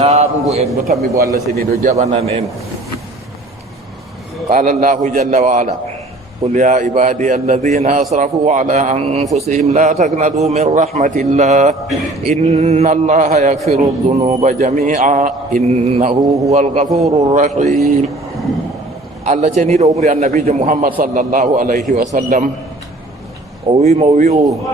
laamngu en ɗo tammi bo Allah seni ɗo jaɓanan en. Qala Allahu jalla wa ala qul ya ibadiya alladhina asrafu ala anfusihim la taqnatu min rahmatillah inna Allaha yaghfiru dhunuba jami'a innahu huwal ghafurur rahim. Allah ceniɗo umri annabijo Muhammad sallallahu alayhi wa sallam o wimo wi'u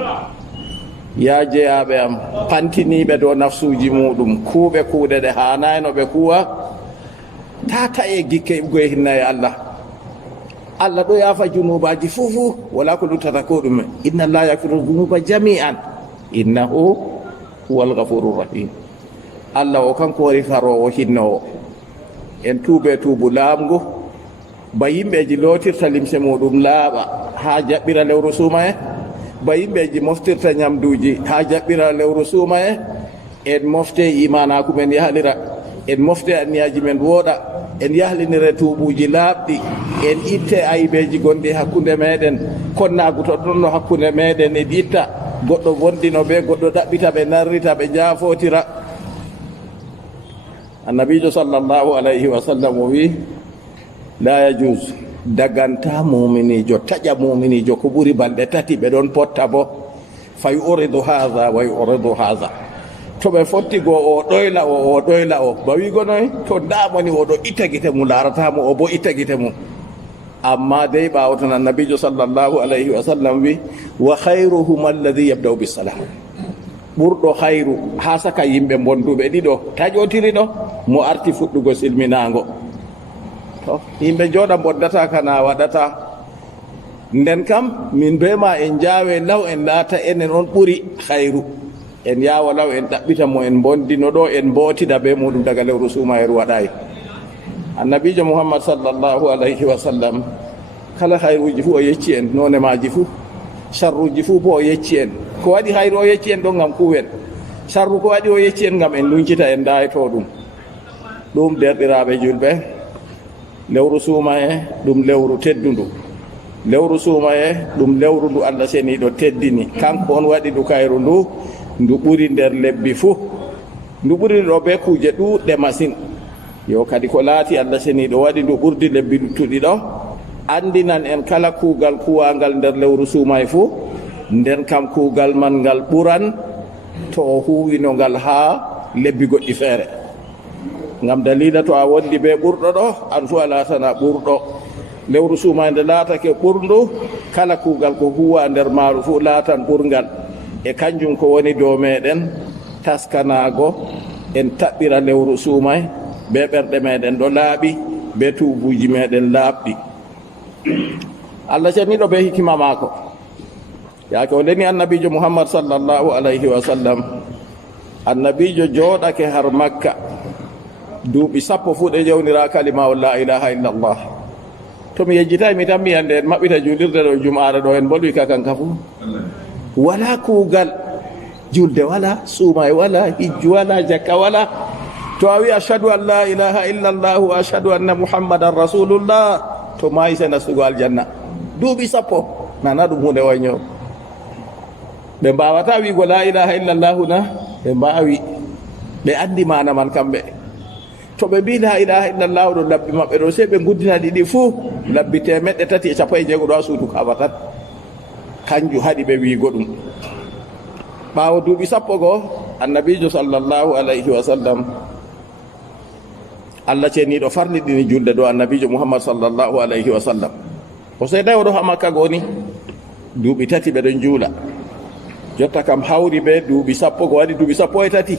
ya jeyaɓe am pantiniɓe dow nafsuji muɗum kuuɓe kuuɗe ɗe hanayno ɓe kuwa tata e gikke goye hinnaye Allah ɗo yafa junubaji fufu wala ko luttata ko ɗume inna Allah yaghfiru dhunuba jami'an innahu huwal ghafurur rahim. Allah o kanko wari farowo hinnowo en tuube tuubu laamgu ba yimɓeji lootirta limse muɗum laaɓa ha jaɓɓira lewru suuma ba yimɓeji moftirta ñamduji ha jaɓɓira lewru suuma en mofte imanaku men yahlira en mofte anniyaji men wooɗa en yahlinire tuuɓuji laaɓɗi en itte ayibeji gonɗi hakkunde meɗen konnagu to ɗonno hakkunde meɗen en itta goɗɗo wondino ɓe goɗɗo ɗaɓɓita ɓe narrita ɓe jaafotira. Annabijo sallallahu alayhi wa sallam o wi la yajuz daganta muminijo taƴa muminijo ko ɓuri balɗe tati ɓe ɗon potta bo fa yuridu haha wa yuridu haha to ɓe fotti go o ɗoyla o ɗoyla o ba wigo noy to damoni oɗo itta gite mum laratamo o bo itta gite mum amma dey ɓawo ton annabijo sallallahu alayhi wa sallam wi wa khayruhum alladhi yabda'u bisalah ɓurɗo hayru ha saka yimɓe bonduɓe ɗiɗo taƴotiri ɗo mo arti fuɗɗugo silminago. Yimɓe jooɗa boddata kana waɗata nden kam min be ma en jaawe law en laata enen on ɓuri hayru en yawa law en ɗaɓɓita mo en bondino ɗo en mbootida be muɗum daga lewru suumayru waɗayi. Annabijo Muhammad sallallahu alayhi wa sallam kala hayruji fu o yecci en none maji fu sharruji fu bo o yecci en ko waɗi hayru o yecci en ɗo ngam kuwen sharru ko waɗi o yecci en ngam en luncita en dayto ɗum derɗiraɓe julɓe lewru suuma ɗum lewru teddundu lewru suuma ɗum lewru ndu Allah seniɗo teddini kanko on waɗi ɗu kayru ndu ɓuri nder lebbi fuu ndu ɓuri ɗo be kuje ɗuɗɗe masin yo kadi ko laati Allah seniɗo waɗi ndu ɓurdi lebbi luttuɗi ɗo andinan en kala kuugal kuwangal nder lewru suuma fuu nden kam kuugal man ngal ɓuran to o huwino ngal ha lebbi goɗɗi feere ngam dalila to a wondi be ɓurɗo ɗo an fu a latana ɓurɗo lewru suuma nde laatake ɓurndu kala kuugal ko huwa nder maaru fu laatan ɓurgal e kanjum ko woni dow meɗen taskanago en taɓɓira lewru suumay be ɓerɗe meɗen ɗo laaɓi be tuubuji meɗen laaɓɗi. Allah ceniɗo be hikima maako yaake o leni annabijo Muhammad sallallahu alayhi wa sallam annabijo jooɗake har Makka duuɓi 10 fu ɗe jewnira kalima o la ilaha illallah to mi yejjitayi mi tan mi yande en maɓɓita julirde ɗo jum'are ɗo en bolwi ka kanka fu wala kuugal julde wala suumay wala hijju wala jakka wala to a wi ashhadu an la ilaha illallah wa ashhadu anna muhammadan rasulullah to mayi se nastugo aljanna duuɓi 10 nana ɗum hunde wayño ɓe mbawata wigo la ilaha illallah na ɓe mbawi ɓe andi mana man kamɓe to ɓe mbi la ilaha illallah ɗo labbi maɓɓe ɗo sey ɓe guddina ɗiɗi fuu labbi 360 ɗo a suudu kaaba tan kanju haɗi ɓe wiigo ɗum ɓaawo duuɓi 10 goo annabijo sallallahu alayhi wa sallam Allah ceeniɗo farliɗini julde ɗo annabijo Muhammad sallallahu alayhi wa sallam o seeday oɗo ha Makka goni duuɓi 3 ɓeɗon juula jotta kam hawri ɓe duuɓi 10 go waɗi duuɓi 13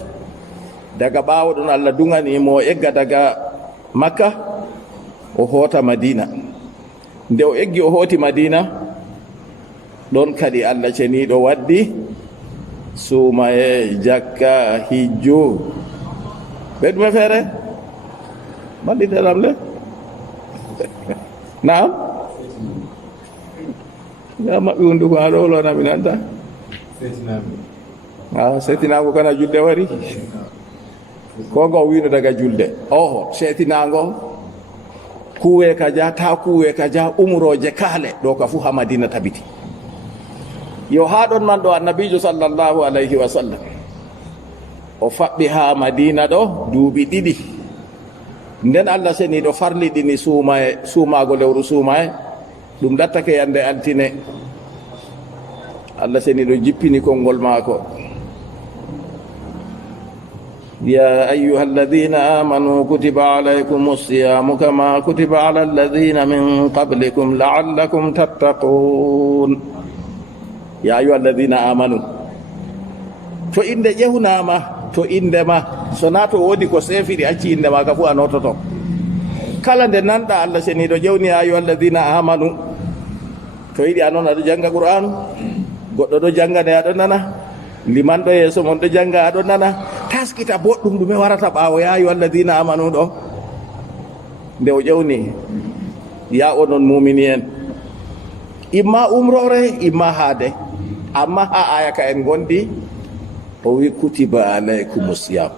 daga ɓaawo ɗon Allah duganimo o egga daga Makka o hoota Madina nde o eggi o hooti Madina ɗon kadi Allah ceniɗo waddi suuma e jakka hijju ɓe ɗume feere malliteɗam le naam ya maɓɓi hunduko ha ɗo wolwanami nanta setinago kana julde wari ko ngo wino daga julde oho setinago kuwe kaja ta kuwe kaja umroje kaale ɗo ka fu ha Madina tabiti yo ha ɗon man ɗo annabijo sallallahu alayhi wa sallam o faɓɓi ha madina ɗo duuɓi ɗiɗi. Nden Allah seniɗo farliɗini suumago lewru suumaye, ɗum lattake yande altine. Allah seniɗo jippini konngol maako. Ya ayyuha alladhina amanu kutiba alaykum as-siyamu kama kutiba ala alladhina min qablikum la'allakum tattaqun. Ya ayyuha alladhina amanu, to inde ƴewnama to indema, sona to wodi ko sefiɗi acci indema ka fu a nototo. Kala nde nanɗa Allah seniɗo ƴewni ya ayyuha alladhina amanu, to yiɗi a noon aɗo janga Qur'an, goɗɗo ɗo janga nde aɗo nana, liman ɗo yeeso mon ɗo janga aɗo nana, taskita boɗɗum ɗume warata ɓaawo ya ayyuha alladhina amanu ɗo. Nde o ƴewni ya onon mumini en, imma umrore imma haade, amma ha aya ka en gondi o wi kutiba alaykumus siyam.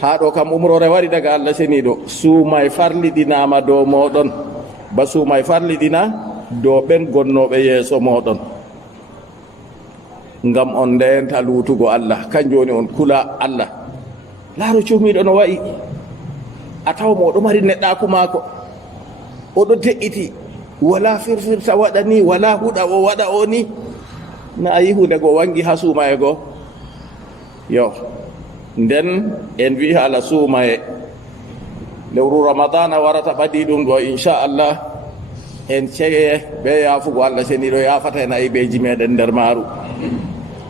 Ha ɗo kam umrore wari daga Allah seniɗo, suumay farliɗinama dow moɗon ba suumay farliɗina dow ɓen gonnoɓe yeeso moɗon, ngam on ndenta luutugo Allah, kanjum woni on kula Allah. Laaru cuumiɗo no wayi, a tawa mo oɗo mari neɗɗaku maako, oɗo de'iti, wala firfirta waɗa ni, wala huɗa o waɗa o ni, na a yi hunde go wangi ha suumaye goo. Yo nden en wi haala suumaye, lewru ramadana warata ɓadi ɗum ɗo inchallah, en ceye ɓe yaafugo Allah seniɗo yaafata en ayibeji meɗen nder maaru,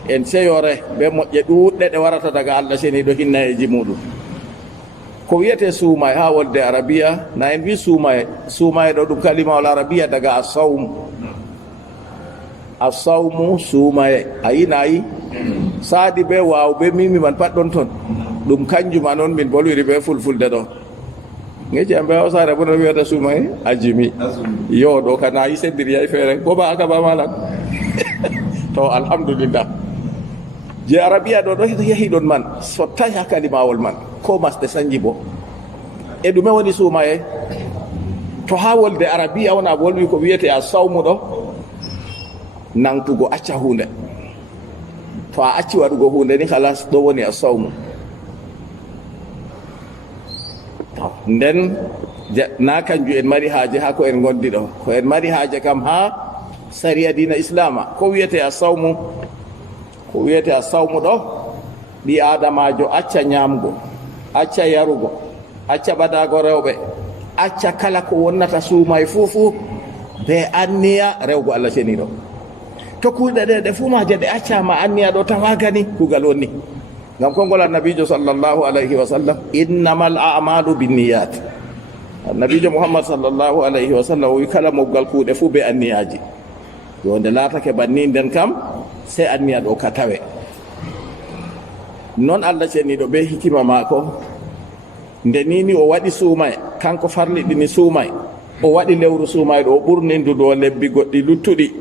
en seyore ɓe moƴƴe ɗuɗɗe ɗe warata daga Allah seniɗo hinnayeji muɗum. Ko wiyete suumaye ha wolde arabiya, na en wi suumaye ɗo ɗum kalimawol arabiya daga assawmu suumaye, ayi nayi saadi be waaw be mimi man pat ɗon ton, ɗum kanjuma noon min bolwiri be fulfulde ɗo. Ngeji ambe Hawsare bono wiyata suumaye ajimi. Yo ɗo kana yi seddiri yay feere ko ba aka ba malan. To alhamdulillah, je arabiya ɗo yehi ɗon man sottay ha kalimawol man ko masɗe sanji bo. E ɗume woni suumaye? To ha wolde arabiya wona wolwi ko wiyete a sawmu ɗo, nantugo acca hunde. To a acci waɗugo hunde ni halas, ɗo woni a sawmu. Nden na kanju en mari haaje ha ko en gondi ɗo, ko en mari haaje kam ha sariya dina islama. Ko wiyete a sawmu ɗo, ɓi adamajo acca ñamgo, acca yarugo, acca ɓadago rewɓe, acca kala ko wonnata suumay fufu be anniya rewgo Allah seniɗo. To kuuɗe ɗe fu maje ɗe accama anniya ɗo tawagani kugal wonni. Ngam konngol annabijo sallallahu alayhi wa sallam, innamal a'malu binniyat. Annabijo Muhammad sallallahu alayhi wa sallam wi kala moggal kuuɗe fu be anniyaji. Yo nde laatake banni nden kam se anniya ɗo ka tawe. Non Allah seniɗo be hikima maako, nde nini o waɗi suumay, kanko farliɗini suumay, o waɗi lewru suumay ɗo o ɓurnindu dow lebbi goɗɗi luttuɗi.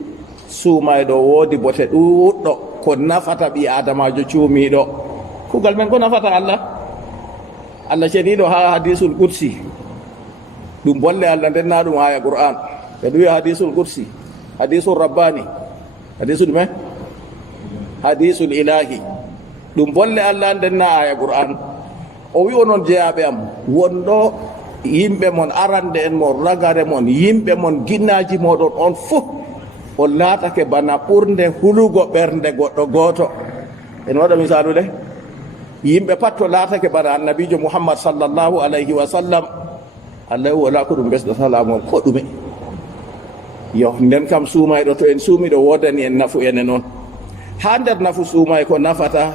Suumay ɗo woodi bote ɗuɗɗo ko nafata ɓi adamajo cuumiɗo. Kugal men ko nafata Allah. Allah ceniɗo ha hadisul kursi, ɗum bolle Allah ndenna ɗum aya Qur'an, ɓe ɗum wiya hadisul kursi, hadisul rabbani, hadisul me hadisul ilahi, ɗum bolle Allah ndenna aya Qur'an. O wi onon jeyaɓe am, wonɗo yimɓe mon arande en mon ragare mon, yimɓe mon ginnaji moɗon on fof, on laatake bana ɓurde hulugo ɓernde goɗɗo gooto. En waɗa misalu de, yimɓe pat to laatake bana annabijo Muhammad sallallahu alayhi wa sallam, Allah wala ko ɗum besɗo salamu ko ɗume. Yo nden kam suumayɗo to en suumiɗo wodani en nafu ene noon. Ha nder nafu suumay ko nafata,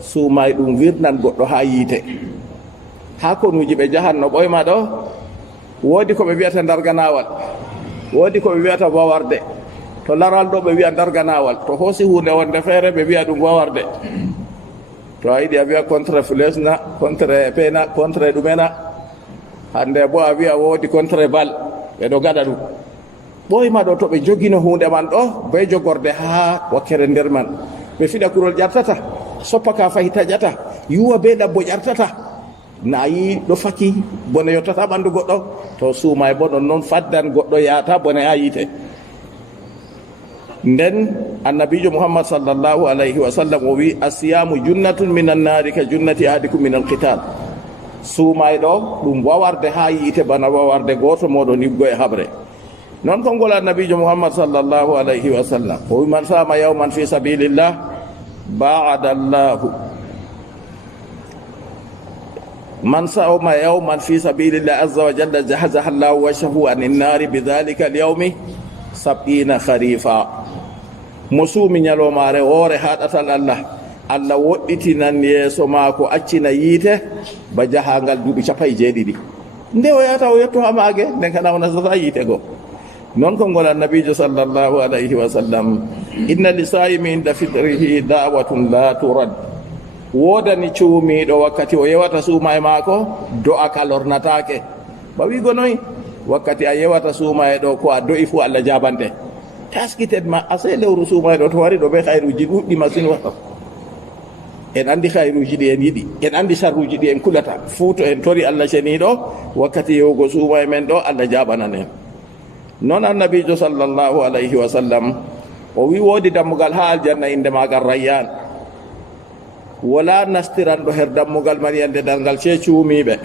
suumay ɗum wirnan goɗɗo ha yiite. Ha konuji ɓe jahanno ɓoyma ɗo, woodi ko ɓe wiyata darganawal, woodi ko ɓe wiyata wawarde. To laral ɗo ɓe wiya darganawal, to hoosi hunde wonde feere ɓe wiya ɗum wawarde. To a yiɗi a wiya contre flesna, contre pena, contre ɗumena, hande bo a wiya woodi contre bal, ɓe ɗo gaɗa ɗum. Ɓoyma ɗo to ɓe jogino hunde man ɗo be jogorde ha wakkere nder man, ɓe fiɗa kurol ƴartata, soppa ka fayi taƴata, yuwa be ɗabbo ƴartata, na yi ɗo faki bone yottata ɓandu goɗɗo, to suumay bo ɗon noon faddan goɗɗo yahata bone ha yiite. nden annabijo muhammad sallallahu alayhi wa sallam o wi asiyamu junnatun min annari ka junnati ahadikum min alqital. suumayɗo ɗum wawarde ha yiite bana wawarde goto moɗon yiggo e haɓre. noon konngol annabijo muhammad sallallahu alayhi wa sallam o wi man sama yawman fi sabilillah baada allahu man sawma yawman fi sabilillah azza wa jalla jahazaha allahu wajhahu anin nari bidhalika alyawmi 70 kharifa. mo suumi ñalomare woore ha ɗatal allah, allah woɗɗitinan yeeso maako accina yiite ba jahangal duuɓi 90 nde o yahata o yetto ha maage nden kana o nasata yiite go. noon ko ngol annabijo sallallahu alayhi wa sallam inna lisaimi inda fitrihi da'watun la turad. wodani cuumiɗo wakkati o yewata suuma e maako do'a ka lornatake. ba wigo noyi wakkati a yewata suuma e ɗo ko a do'i fu allah jabante taskited ma ase lewru suuma e ɗo to wari ɗo ɓe hayruji ɗuɗɗi masine wata. en andi hayruji ɗi en yiɗi, en andi sarruji ɗi en kulata fuu to en tori allah ceniɗo wakkati yewugo suuma e men ɗo allah jaɓanan en. noon annabijo sallallahu alayhi wa sallam o wi woodi dammugal ha aljanna inde magal rayyan. wala nastiranɗo her dammugal man yande dalngal ce cuumiɓe.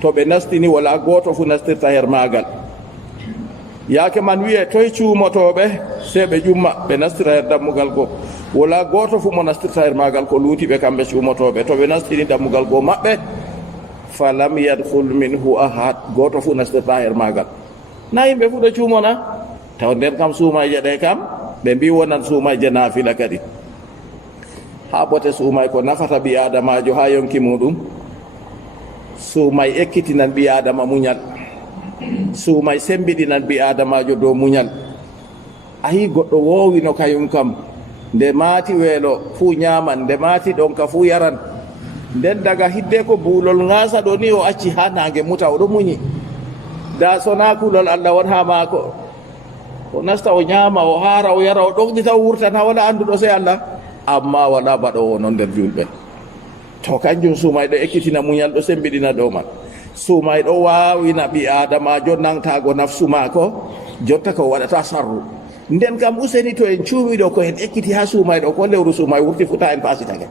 to ɓe nastini wala goto fu nastirta her magal. yaake man wiye toye cuumotoɓe se ɓe ƴumma ɓe nastira her dammugal go, wala goto fu mo nastirta her magal ko luutiɓe kamɓe cuumotoɓe. to ɓe nastini dammugal go maɓɓe falam yadhul minhu ahad, goto fu nastirta her magal. na yimɓe fu ɗo cuumona taw nden kam suumayje ɗe kam ɓe mbi wonan suumayje naafila kadi. ha bote suumay ko nafata ɓi adamajo ha yonki muɗum. suumay ekkitinan ɓi adama muñal, suumay sembiɗinan ɓi adamajo dow muñal. a yi goɗɗo wowino kayum kam nde maati weelo fuu ñaman, nde maati ɗon ka fuu yaran, nden daga hidde ko buulol ŋaasa ɗo ni o acci ha nange muta oɗo muñi. da sona kulol allah won ha maako o nasta o ñaama o haara o yara o ɗogɗita o wurtan ha wala anduɗo se allah, amma wala baɗowo noon nder julɓe. to kanjum suumayɗo ekkitina muñal ɗo sembiɗina dow man. suumayɗo wawina ɓi adamajo nangtago nafsu maako jotta ko waɗata sarru. nden kam useni to en cuumiɗo ko en ekkiti ha suumayɗo ko lewru suumay wurti futa en pasitake,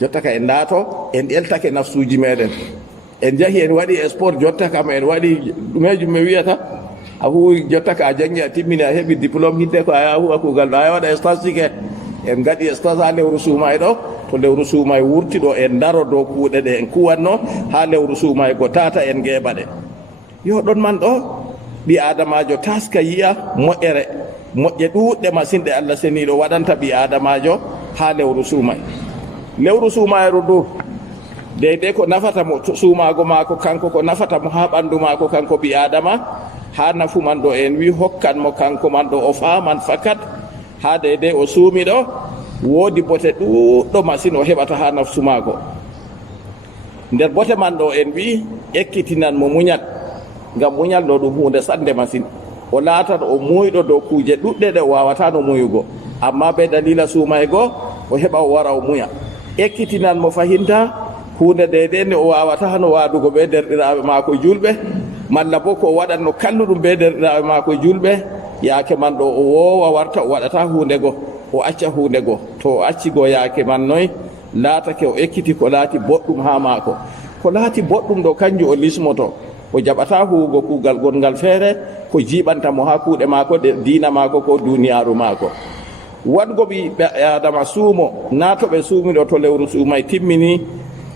jotta ka en daato en ƴeltake nafsuji meɗen, en jahi en waɗi sport, jotta kam en waɗi ɗumejum mi wiyata a huwi jotta ka a jangi a timmini a heɓi diplôme hidde ko a yaha huwa kuugal ɗo a waɗa stage en gaɗi stage ha lewru suumay ɗo. to lewru suumay wurti ɗo en daro dow kuuɗe ɗe en kuwanno ha lewru suumay ko tata en geeɓa ɗe. yo ɗon man ɗo ɓi adamajo taska yiya moƴƴere moƴƴe ɗuuɗɗe masine ɗe allah seniɗo waɗanta ɓi adamajo ha lewru suumay. lewru suumayru ndu deydey ko nafata mo suumago maako kanko, ko nafata mo ha ɓandu maako kanko ɓi adama, ha nafu man ɗo en wi hokkan mo kanko man ɗo o faman fakat ha deydey o suumi ɗo woodi bote ɗuɗɗo masine o heɓata ha nafsu maako. nder bote man ɗo en wi ekkitinan mo muñal, ngam muñal ɗo ɗum hunde sande masine. o laatan o muyɗo dow kuuje ɗuɗɗe ɗe o wawata no muyugo, amma be dalila suumay go o heɓa o wara o muya. ekkitinan mo fahinta hunde deydey nde o wawata no wadugo be derɗiraɓe maako julɓe, malla bo ko waɗatno kalluɗum be derɗiraɓe maako julɓe. yaake man ɗo o wowa warta o waɗata hunde go, o acca hunde go. to o acci go yaake man noy laatake o ekkiti ko laati boɗɗum ha maako. ko laati boɗɗum ɗo kanjum o lismoto, o jaɓata huwugo kuugal gongal feere ko jiɓantamo ha kuuɗe maako ɗe diina maako ko duniyaru maako. waɗgo ɓi adama suumo naatoɓe suumiɗo to lewru suumay timmini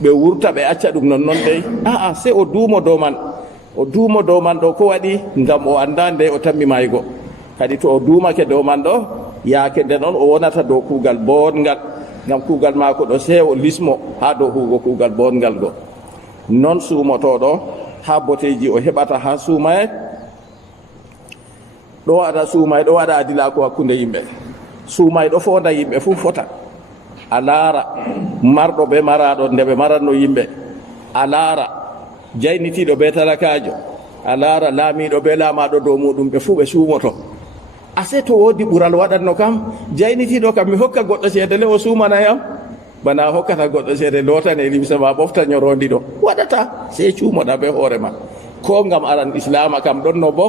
ɓe wurta ɓe acca ɗum non dey aa se o duumo dow man, o duumo dow man ɗo ko waɗi ngam o anda nde o tammi maygo. kadi to o duumake dow man ɗo yaake nde noon o wonata dow kuugal boongal, ngam kuugal maako ɗo se o lismo ha dow huugo kuugal boongal go. noon suumotoɗo ha boteji o heɓata ha suumaye ɗo waɗa suumay ɗo waɗa adilako hakkunde yimɓe. suumay ɗo fonda yimɓe fu fota a laara marɗo be maraɗo nde ɓe maranno yimɓe, a laara jaynitiɗo be talakajo, a laara laamiɗo be laamaɗo dow muɗum ɓe fuu ɓe suumoto. ase to woodi ɓural waɗatno kam jaynitiɗo kam mi hokka goɗɗo seede le o suumanayam, bana hokkata goɗɗo seede lotane limse ma ɓofta ñorondi ɗo waɗata, sey cuumoɗa be hoore ma. ko ngam aran islama kam ɗonno bo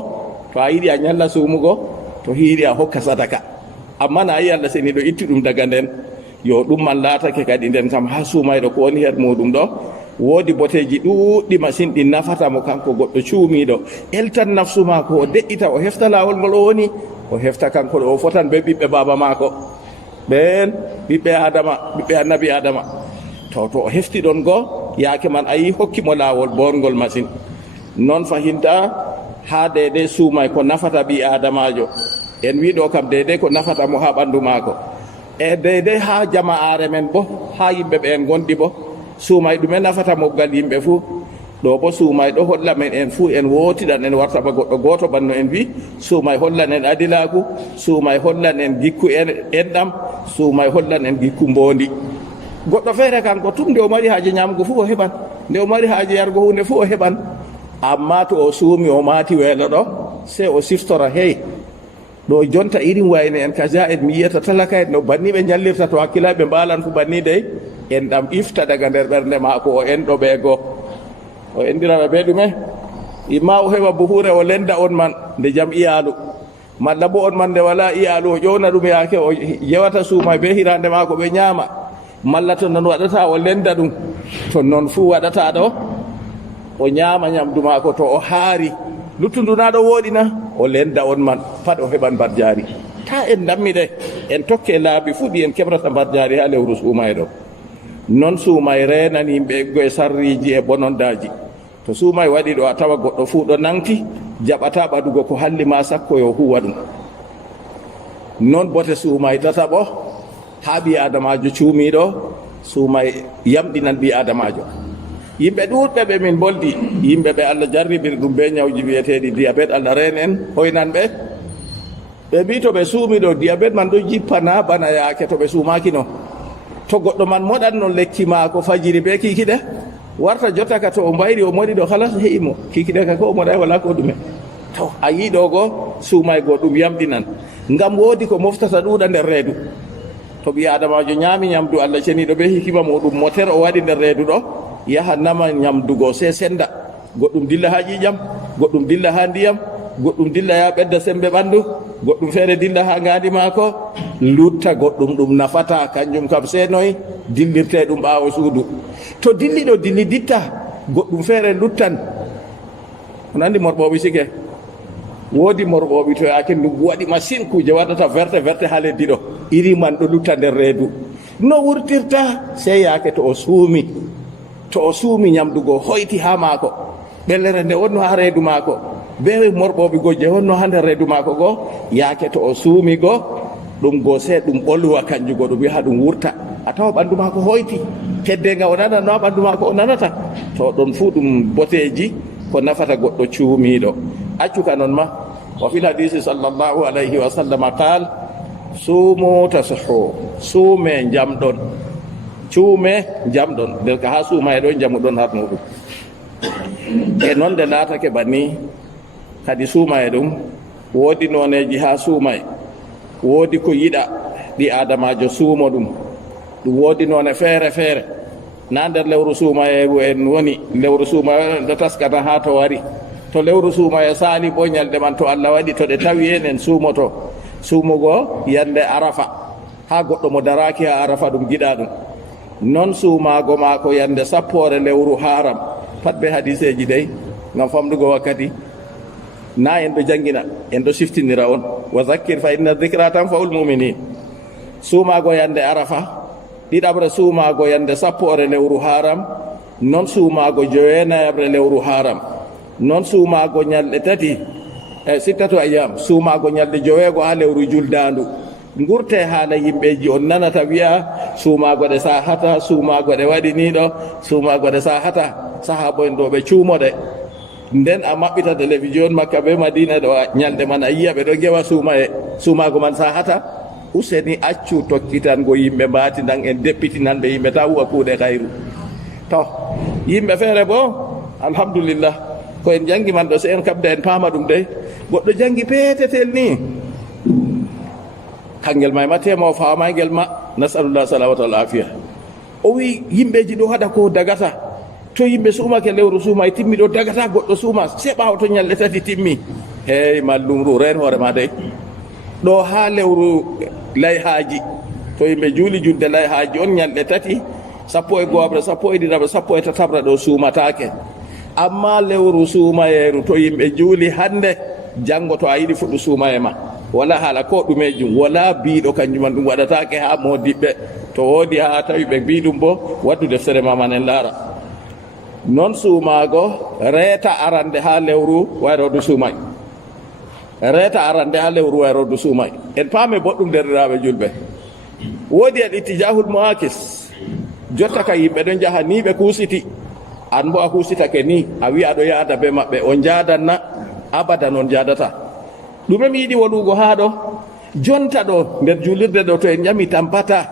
to a yiɗi a ñalla suumugo to hiiri a hokka sadaka. Amma na yi Allah seni ɗo itti ɗum daga nden yo ɗum man laatake kadi nden kam ha suumayɗo ko woni her muɗum ɗo woodi boteji ɗuɗɗi masin ɗi nafata mo kanko goɗɗo cuumiɗo eltan nafsu maako o deƴƴita o hefta laawol ngol o woni o hefta kanko ɗo o fotan be ɓiɓɓe baba maako ɓen ɓiɓɓe adama ɓiɓɓe annabi adama to o hefti ɗon goo yaake man a yi hokkimo laawol borngol masin. Noon fahinta ha deydey suumay ko nafata ɓi adamajo en wiɗo kam deydey ko nafata mo ha ɓandu maako e deydey ha jama'are men bo ha yimɓe ɓe en gonɗi bo suumay ɗume nafata moggal yimɓe fuu ɗo bo suumay ɗo holla men en fuu en wootiɗan en warta ba goɗɗo gooto banno en wi suumay hollan en adilaaku suumay hollan en gikku enɗam suumay hollan en gikku mboondi. Goɗɗo feere kanko tum nde o mari haaji ñamgo fuu o heɓan nde o mari haaji yargo hunde fuu o heɓan amma to o suumi o maati weelo ɗo sey o siftora hey ɗo jonta irin wayne en kaja en mi yiyata talaka en no banni ɓe jallirta to hakkillaɓe mbalan fu banni dey en ɗam ifta daga nder ɓernde maako o enɗo ɓeego o endiraɓe ɓe ɗume imma o heɓa buhure o lenda on man nde jam iyalu malla bo on man nde wala iyalu o ƴowna ɗum yaake o yewata suuma be hirande maako ɓe ñaama malla to non waɗata o lenda ɗum to noon fuu waɗata ɗo o ñaama ñamdu maako to o haari luttundunaɗo woɗina o lenda on man pat o heɓan mbar jaari ta en dammiɗe en tokke laabi fuɗi en keɓrata mbar jaari ha lewru suumay ɗo. Non suumay renani yimɓe eggo e sarriji e bonondaji to suumay waɗi ɗo a tawa goɗɗo fuu ɗo nanti jaɓata ɓadugo ko halli ma sakko yo huwa ɗum. Non bote suumay tataɓo ha ɓi adamajo cuumiɗo suumay yamɗinan ɓi adamajo. Yimɓe ɗuɗɓe ɓe min boldi yimɓe ɓe Allah jarribiri ɗum be ñawji wiyeteɗi diabete Allah ren en hoynan ɓe mbi to ɓe suumi ɗo diabete man ɗo jippana bana yaake to ɓe suumakino to goɗɗo man moɗanno lekki maako fajiri be kikiɗe warta jotta ka to o mbayri o moɗi ɗo halas heƴimo kikiɗe ka ko o moɗay wala ko ɗume to a yiɗo go suumay go ɗum yamɗinan ngam woodi ko moftata ɗuuɗa nder reedu to ɓi adamajo ñaami ñamdu Allah ceniɗo be hikima muɗum motere o waɗi nder reedu ɗo yaha nama ñamdugo se senda goɗɗum dilla ha ƴiƴam goɗɗum dilla ha ndiyam goɗɗum dilla ya ɓedda sembe ɓandu goɗɗum feere dilla ha ngaadi maako lutta goɗɗum ɗum nafata kanjum kam seenoy dillirte ɗum ɓaawo suudu to dilliɗo dilli ditta goɗɗum feere luttan on andi morɓoɓe sike woodi morɓoɓe to yaake ndum waɗi machine kuje waɗata verte verte ha leddi ɗo iri man ɗo lutta nder reedu no wurtirta sey yaake to o suumi ñamdugo hoyti ha maako ɓellere nde wonno ha reedu maako be morɓoɓe go je wonno ha nder reedu maako go yaake to o suumi go ɗum go se ɗum ɓolwa kanjugo ɗum yaha ɗum wurta a tawa ɓanndu maako hoyti teddenga o nana no ɓanndu maako o nanata to ɗon fuu ɗum boteji ko nafata goɗɗo cuumiiɗo accuka noon ma wa fil hadisi sallllahu alayhi wa sallam qal suumu tasihhu suume jamɗon cuume jamɗon nder ka ha suuma e ɗon jamuɗon har muɗum e noon nde laatake banni kadi suuma e ɗum woodi noneji ha suumay woodi ko yiɗa ɗi adamajo suumo ɗum woodi none feere feere na nder lewru suumayeru en woni lewru suumaye nde taskata ha to wari to lewru suumaye saali bo ñalɗe man to Allah waɗi to ɗe tawi en suumoto suumugo yande arafa ha goɗɗo mo daraki ha arafa ɗum giɗa ɗum non suumago maako yande sappore lewru haram pat be hadiseji ɗey ngam famɗugo wakkati na en ɗo jangina en ɗo siftinira on wa zakkir fa inna dhikra tanfa'ul mu'minin suumago yande arafa ɗiɗaɓre suumago yande sappore lewru haram non suumago jowenayaɓre lewru haram non suumago ñalɗe tati e sittatu ayyam suumago ñalɗe joweego ha lewru juldandu gurte haala yimɓeji on nanata wiya suumago ɗe sahata suumago ɗe waɗi ni ɗo suumago ɗe sahata sahabo en ɗo ɓe cuumoɗe nden a maɓɓita télévision makka be madina ɗo ñalɗe man a yiya ɓe ɗo gewa suumago man sahata useni accu tokkitango yimɓe mbaati nan en deppitinan ɓe yimɓe ta huwa kuuɗe kayru to yimɓe feere bo alhamdulillah ko en jangi man ɗo se en kabda en paama ɗum de goɗɗo jangi peetetel ni kangel may ma tema o faamaygel ma nasalullah salamata wal afiya o wi yimɓeji ɗo haɗa ko dagata to yimɓe suumake lewru suuma e timmi ɗo dagata goɗɗo suuma se ɓaawa to ñalɗe tati timmi hey mallumru ren hoore ma dey ɗo ha lewru layhaji to yimɓe juuli julde layhaji on ñalɗe tati 11 11 11 ɗo suumatake. amma lewru suumayeru to yimɓe juuli hande janngo to a yiɗi fuɗɗu suumaye ma wala haala ko ɗumejum, wala biiɗo kanjuman ɗum waɗatake ha modiɓɓe. to woodi ha tawi ɓe mbi ɗum bo waddu deftere ma manen laara. non suumago reeta arande ha lewru wayrodu suumay, reeta arande ha lewru wayrodu suumay. en paame boɗɗum derɗiraɓe julɓe. woodi al ittijahul muakis, jotta ka yimɓe ɗon jaha ni ɓe kuusiti, an bo a kuusitake ni a wi aɗo yaada be maɓɓe, on jaadanna abadan on jaadata. ɗume mi yiɗi wolugo ha ɗo jonta ɗo nder julirde ɗo to en ƴami tampata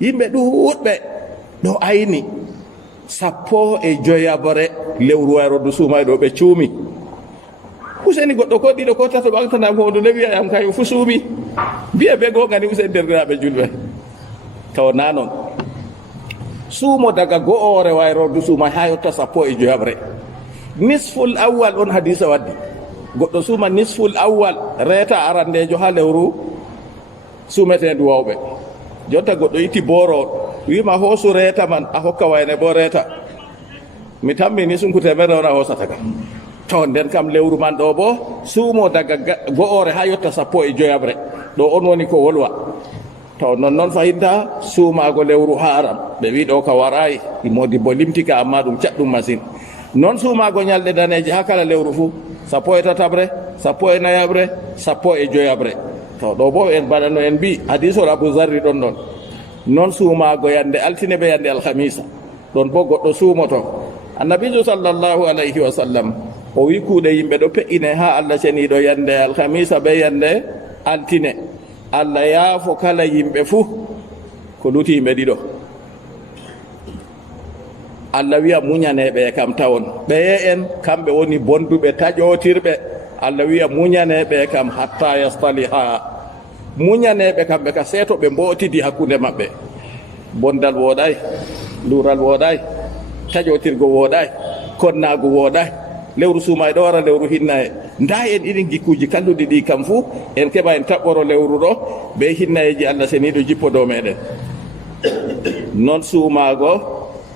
yimɓe ɗuɗɓe ɗo ayni 15 lewru wayrodu suumay ɗo ɓe cuumi. useni goɗɗo ko ɗiɗo ko tato ɓagtanam ko ndu lewi am kañum fu suumi, mbiya be gongani useni derɗiraɓe julɓe. taw na noon, suumo daga go'ore wayrodu suumay ha yotta 15. nisful awwal on hadisa waddi, goɗɗo suuma nisful awwal reeta arandejo ha lewru suumetedu wawɓe. jonta goɗɗo itti boro wima hoosu reeta man a hokka wayne bo reeta, mi tammi ni sunku temere on a hosata kam. to nden kam lewru man ɗo bo suumo daga go'ore ha yotta 15 ɗo on woni ko wolwa. to nonnoon fahinta suumago lewru haram ɓe wi ɗo ka warayi modi bo limtika, amma ɗum caɗɗum machine. noon suumago ñalɗe daneje ha kala lewru fu 17, 19, 15. to ɗo bo en mbaɗano en mbi hadisol Abu Zarri ɗon ɗon. noon suumago yande altine ɓe yande alhamisa ɗon bo goɗɗo suumoto. annabijo sallllahu alayhi wa sallam o wi kuuɗe yimɓe ɗo pe'ine ha Allah ceniɗo yande alhamisa ɓe yande altine. Allah yaafo kala yimɓe fuu ko luti yimɓe ɗiɗo. Allah wiya muñaneɓe kam tawon ɓeye en kamɓe woni bonduɓe taƴotirɓe. Allah wiya muñaneɓe kam hatta yastaliha, muñaneɓe kamɓe ka seeto ɓe mbotidi hakkunde maɓɓe. bondal woɗay, lural woɗay, taƴotirgo woɗay, konnago woɗay. lewru suumay ɗo wara lewru hinnaye. nda en ɗiɗin gikkuji kalluɗi ɗi kam fuu en keɓa en taɓɓoro lewru ɗo be hinnayeji Allah seniɗo jippo dow meɗen. noon suumago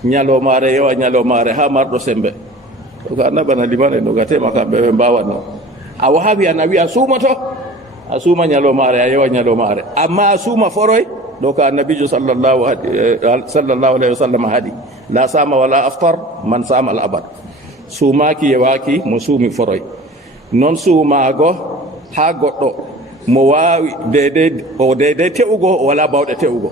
ñalomare yewa ñalomare ha marɗo sembe. to ko annabana limane no gatema kamɓe ɓe mbawatno. a wawi an a wi a suumoto, a suuma ñalomare, a yewa ñalomare, amma a suuma foroy ɗo ko annabijo sallallahu alayhi wa sallam haɗi. la sama wala aftar man sama al abad. suumaki yewaki mo suumi foroy. noon suumago ha goɗɗo mo wawi deydey te'ugo wala bawɗe te'ugo.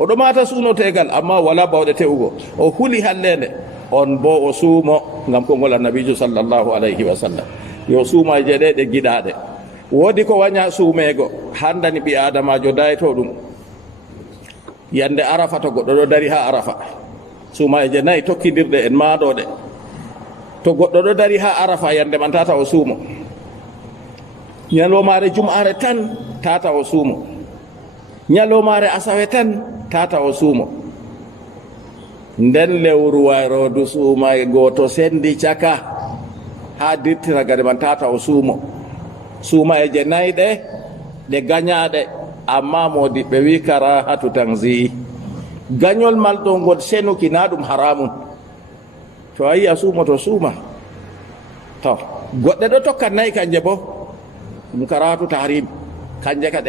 oɗo mata suuno tegal amma wala bawɗe te'ugo, o huli hallende on bo o suumo ngam kongol annabijo sallllahu alayhi wa sallam. yo suumaje ɗe ɗe giɗaɗe. woodi ko waña suumego handani ɓi adamajo dayto ɗum yande arafa to goɗɗo ɗo dari ha arafa. suumaje 4 tokkidirɗe en maɗoɗe. to goɗɗo ɗo dari ha arafa yande man tata o suumo. ñalomare jum'are tan tata o suumo. ñalomare asawe tan tata o suumo. nden lewru wayrodu suumay goto sendi caka ha dirtira gade man tata o suumo. suumayeje 4 ɗe gañaɗe, amma modiɓɓe wi karahatu tanzi. gañol mal ɗo ngol senuki na ɗum haramun. to a yi a suumoto suuma. to goɗɗe ɗo tokka 4 kanje bo ɗum karahatu tahrim. kanje ka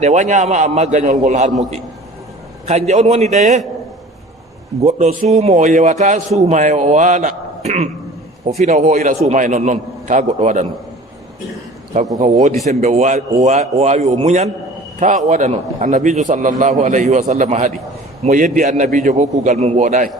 ɗe wañama amma gañol ngol harmuki. kanje on woni ɗeye goɗɗo suumo o yewata suumaye o waala o fina o hoyira suumaye non noon ta goɗɗo waɗa non. kanko kam woodi sembe o wawi o muñan ta o waɗa noon. annabijo sallllahu alayhi wa sallam haɗi. mo yeddi annabijo bo kuugal mum woɗayi.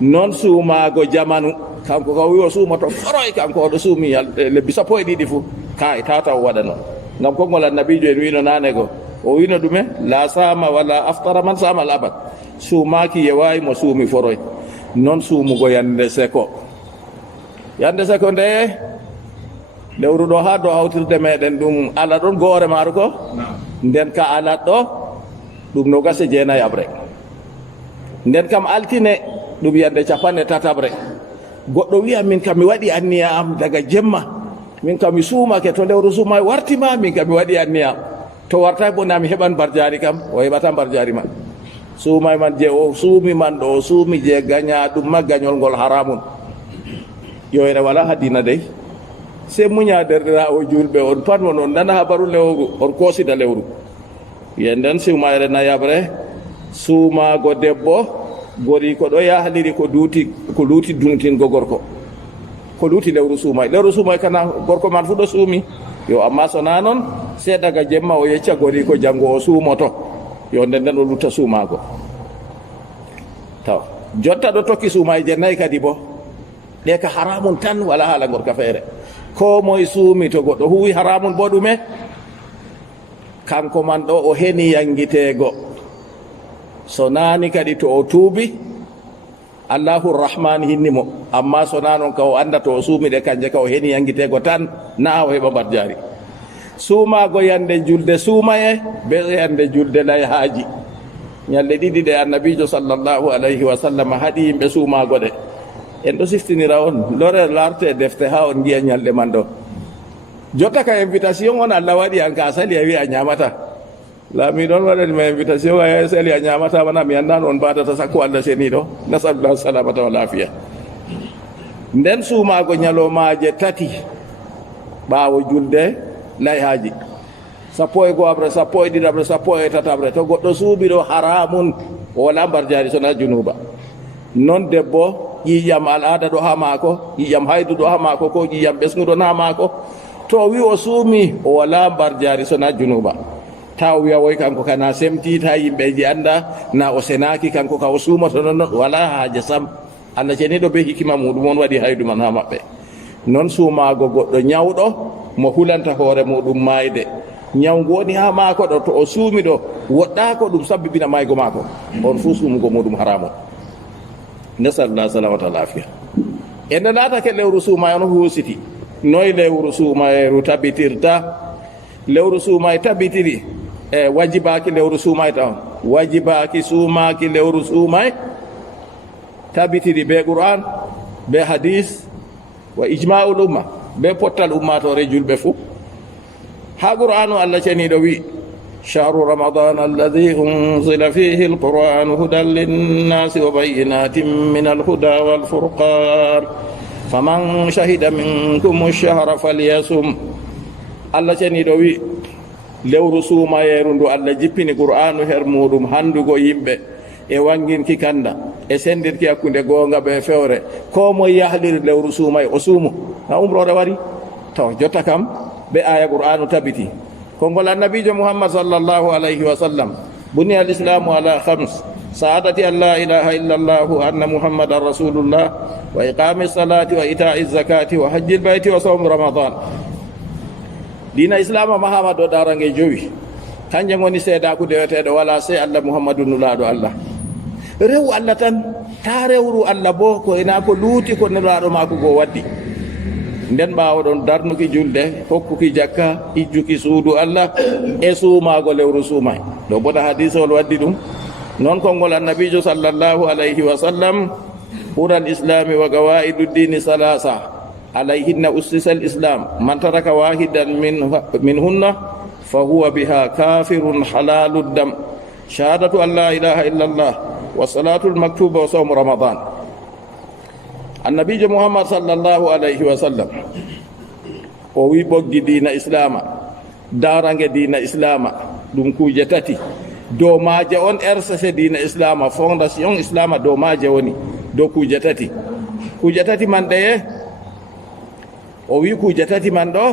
noon suumago jamanu kanko kam wi o suumoto foroy, kanko oɗo suumi lebbi 12 fu kay tata o waɗa noon. ngam kongol annabijo en wino nane go, o wino ɗume la sama wala aftara man sama al abad. suumaki yewayi mo suumi foroy. noon suumugo yande seko. yande seko nde lewru ɗo ha dow hawtirde meɗen ɗum ala ɗon goore maaru ko nden ka alat ɗo ɗum 29 nden kam altine ɗum yande 50 goɗɗo wiya min kam mi waɗi anniya am daga jemma, min kam mi suumake to lewru suumay wartima, min kam mi waɗi anniya am. to warta bo nami heɓan barjari kam o heɓata barjari man suumay man je o suumi man ɗo o suumi je gaña ɗum ma gañol ngol haramun yo ene wala ha dina dey se muña derɗira o julɓe on pat mon on nana habaru lewru on koosida lewru yenden suumayre nayabre suumago debbo gori ko ɗo yahliri ko luuti duntingo gorko ko luuti lewru suumay kana gorko man fu ɗo suumi yo amma sona noon seeɗaga jemma o yecca gori ko janngo o suumoto yo nden o lutta suumago taw jotta ɗo tokki suumaje nayyi kadi bo ɗe ka haramun tan wala haala gorka feere ko moye suumi to goɗɗo huwi haramun bo ɗume kanko man ɗo o heni yangiteego so naani kadi to o tuubi allahu rahman hinnimo amma so na noon ka o annda to o suumi ɗe kanje ka o heni yangiteego tan na o heɓa barjaari suumaago yande julde suumaye be yande julde layhaaji ñalɗe ɗiɗi ɗe annabijo sallllahu alayhi wa sallam haɗi yimɓe suumaago ɗe en ɗo siftinira on lore larte defte ha on giya ñalɗe man ɗo jotta ka invitation on allah waɗi an ka sali a wi a ñamata laami ɗon waɗanima invitation a sali a ñamata mana mi anndano on mbadata sakko allah seniɗo nasalullahu salamata wa lafiya nden suumaago ñalomaje tati ɓaawo julde layhaji sappo e go'abre sappo e ɗiɗabre sappo e tatabre to goɗɗo suuɓiɗo haramun o wala mbarjari sona junuba non debbo ƴiƴam al'ada ɗo ha maako ƴiƴam haydu ɗo ha maako ko ƴiƴam ɓesguɗon ha maako to wi o suumi o wala mbarjari sona junuba ta o wiya woy kanko kana semtita yimɓeji anda na o senaki kanko ka o suumoto non wala haaje sam allah ceniɗo be hikima muɗum on waɗi haydu man ha maɓɓe non suumago goɗɗo ñawɗo mo hulanta hoore muɗum mayde ñawgu woni ha maako ɗo to o suumi ɗo woɗɗako ɗum sabbibina maygo maako on fuu suumugo muɗum haramu nesallah salamata lafiya ende naatake lewru suumay on huusiti noy lewru suumayru tabitirta lewru suumay tabitiri e wajibaki lewru suumay taon wajibaki suumaki lewru suumay tabitiri be qur'an be hadis wa ijma'ul umma be pottal ummatore julɓe fuu ha qur'anu allah ceniɗo wi شهر رمضان الذي أنزل فيه القرآن هدى للناس وبينات من الهدى والفرقان فمن شهد منكم الشهر فليصم الله ceniɗo wi lewru suumayeru ndu allah jippini qur'anu her muɗum handugo yimɓe e wanginki kanda e sendirki hakkunde goonga ɓe fewre ko moye yahliri lewru suumay o suumu na umrore wari taw jotta kam ɓe aya qur'anu tabiti kongol annabijo muhammad sallllahu alayhi wa sallam buni al islamu ala khams saadati an la ilaha illa allahu anna muhammadan rasulullah wa iqami salati wa itai zakati wa hajji lbayti wa sawmu ramadan dina islama mahama ɗo ɗarange jowi kanje goni seedaku deweteɗo wala sey allah muhammadu nulaɗo allah rew allah tan ta rewru allah bo ko ena ko luuti ko nulaɗo mako go waddi nden ɓawoɗon darnuki julde hokkuki jakka ijjuki suudu allah e suumago lewru suumay ɗo boɗa hadisol waddi ɗum noon konngol annabijo sallllahu alayhi wa sallam ɓural islami wa gawaidu dini salasa alayhinna ussisa l islam man taraka wahidan min hunna fa huwa biha kafirun halalu dam shahadatu an la ilaha illa allah wa salatu lmaktuba wa sawmu ramadan annabijo muhammad sallllahu alayhi wa sallam o wi ɓoggi dina islama darange dina islama ɗum kuje tati dow maaje on RCC dina islama fondation islama dow maaje woni dow kuje tati man ɗeye o wi kuje tati man ɗo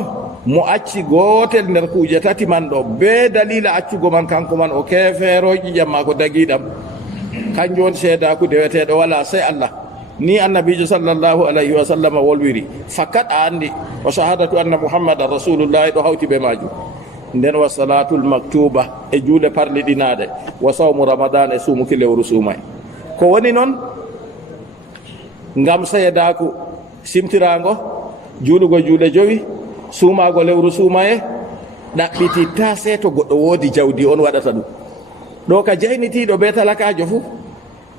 mo acci gotel nder kuje tati man ɗo be dalila accugo man kanko man o kefeeroji jamma ko dagiɗam kanjum woni seedaku deweteɗo wala sey allah ni annabijo sallllahu alayhi wa sallam wolwiri fakat a andi o shahadatu anna muhammadan rasulullahi ɗo hawti ɓe majum nden wa salatul maktuba e juule parliɗinaɗe wa sawmu ramadan e suumuki lewru suumay ko woni noon ngam seedaku simtirago juulugo juuɗe jowi suumago lewru suumaye ɗaɓɓititta se to goɗɗo woodi jawdi on waɗata ɗum ɗo ka jaynitiɗo be talakajo fuu